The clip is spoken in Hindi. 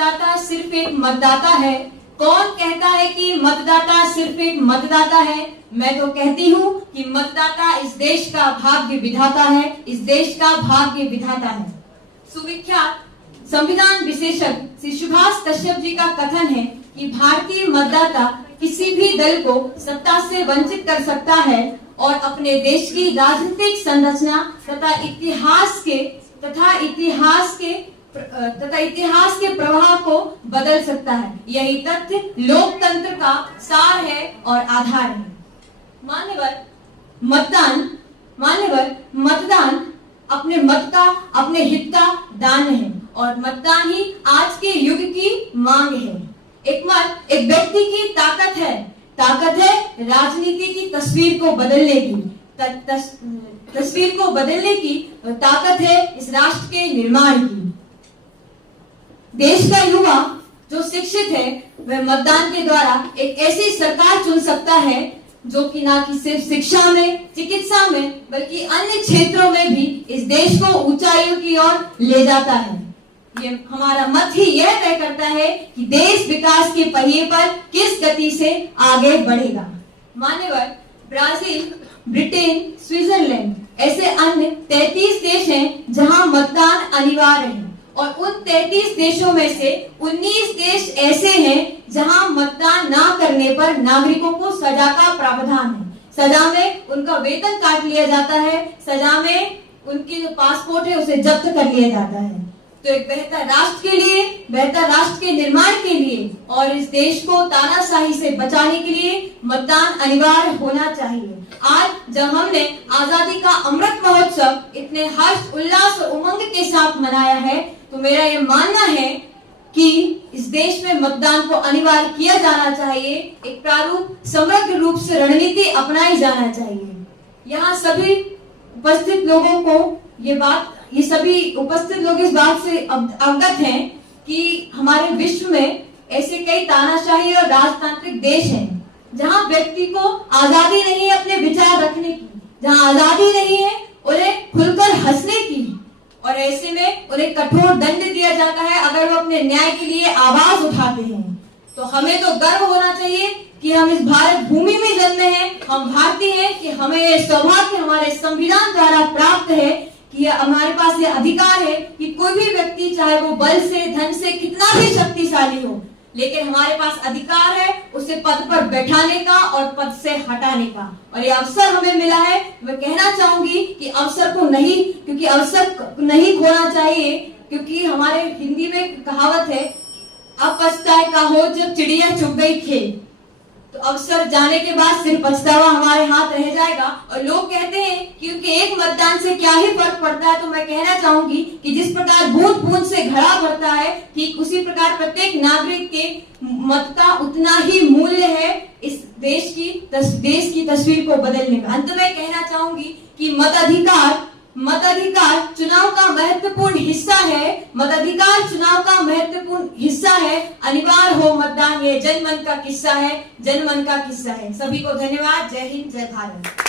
मतदाता सिर्फ एक मतदाता है? कौन कहता है कि मतदाता सिर्फ एक मतदाता है? मैं तो कहती हूँ कि मतदाता इस देश का भाग्य विधाता है, इस देश का भाग्य विधाता है। सुविख्यात संविधान विशेषज्ञ श्री सुभाष कश्यप जी का कथन है कि भारतीय मतदाता किसी भी दल को सत्ता से वंचित कर सकता है और अपने देश की राजनीतिक संरचना तथा इतिहास के प्रवाह को बदल सकता है। यही तथ्य लोकतंत्र का सार है और आधार है। मान्यवर मतदान अपने मत का, अपने हित का दान है और मतदान ही आज के युग की मांग है। एक मत एक व्यक्ति की ताकत है राजनीति की तस्वीर को बदलने की ताकत है इस राष्ट्र के निर्माण की। देश का युवा जो शिक्षित है वह मतदान के द्वारा एक ऐसी सरकार चुन सकता है जो कि ना कि सिर्फ शिक्षा में, चिकित्सा में, बल्कि अन्य क्षेत्रों में भी इस देश को ऊंचाइयों की ओर ले जाता है। ये हमारा मत ही यह तय करता है कि देश विकास के पहिए पर किस गति से आगे बढ़ेगा। मान्यवर ब्राजील, ब्रिटेन, स्विट्जरलैंड ऐसे अन्य 33 देश हैं जहां मतदान अनिवार्य है और उन 33 देशों में से 19 देश ऐसे हैं जहां मतदान ना करने पर नागरिकों को सजा का प्रावधान है। सजा में उनका वेतन काट लिया जाता है, सजा में उनकी जो पासपोर्ट है उसे जब्त कर लिया जाता है। तो एक बेहतर राष्ट्र के लिए, बेहतर राष्ट्र के निर्माण के लिए और इस देश को तानाशाही से बचाने के लिए मतदान अनिवार्य होना चाहिए। आज जब हमने आजादी का अमृत महोत्सव इतने हर्ष, उल्लास और उमंग के साथ मनाया है तो मेरा ये मानना है कि इस देश में मतदान को अनिवार्य किया जाना चाहिए। एक प्रारूप समग्र रूप से रणनीति अपनाई जाना चाहिए। यहाँ सभी उपस्थित लोगों को ये सभी उपस्थित लोग इस बात से अवगत हैं कि हमारे विश्व में ऐसे कई तानाशाही और राजतांत्रिक देश हैं जहां व्यक्ति को आजादी नहीं है अपने विचार रखने की, जहां आजादी नहीं है उन्हें खुलकर हंसने की, और ऐसे में उन्हें कठोर दंड दिया जाता है अगर वो अपने न्याय के लिए आवाज उठाते हैं। तो हमें तो गर्व होना चाहिए कि हम इस भारत भूमि में जन्मे हैं, हम भारतीय हैं, कि हमें ये सौभाग्य हमारे संविधान द्वारा प्राप्त है कि हमारे पास ये अधिकार है कि कोई भी व्यक्ति चाहे वो बल से, धन से कितना भी शक्तिशाली हो, लेकिन हमारे पास अधिकार है उसे पद पर बैठाने का और पद से हटाने का। और ये अवसर हमें मिला है। मैं कहना चाहूंगी कि अवसर नहीं खोना चाहिए, क्योंकि हमारे हिंदी में कहावत है, अब पछताए का हो जब चिड़िया चुग गई खेत। तो अवसर जाने के बाद सिर्फ पछतावा हमारे हाथ रह जाएगा। और लोग कहते हैं क्योंकि एक मतदान से क्या ही फर्क पड़ता है, तो मैं कहना चाहूंगी कि जिस प्रकार बूंद बूंद से घड़ा भरता है, ठीक उसी प्रकार प्रत्येक नागरिक के मत का उतना ही मूल्य है इस देश की तस्वीर को बदलने में। अंत में कहना चाहूंगी कि मताधिकार चुनाव का महत्वपूर्ण हिस्सा है। मताधिकार चुनाव का महत्वपूर्ण हिस्सा है। अनिवार्य हो मतदान, ये जनमन का किस्सा है, जनमन का किस्सा है। सभी को धन्यवाद। जय हिंद, जय भारत।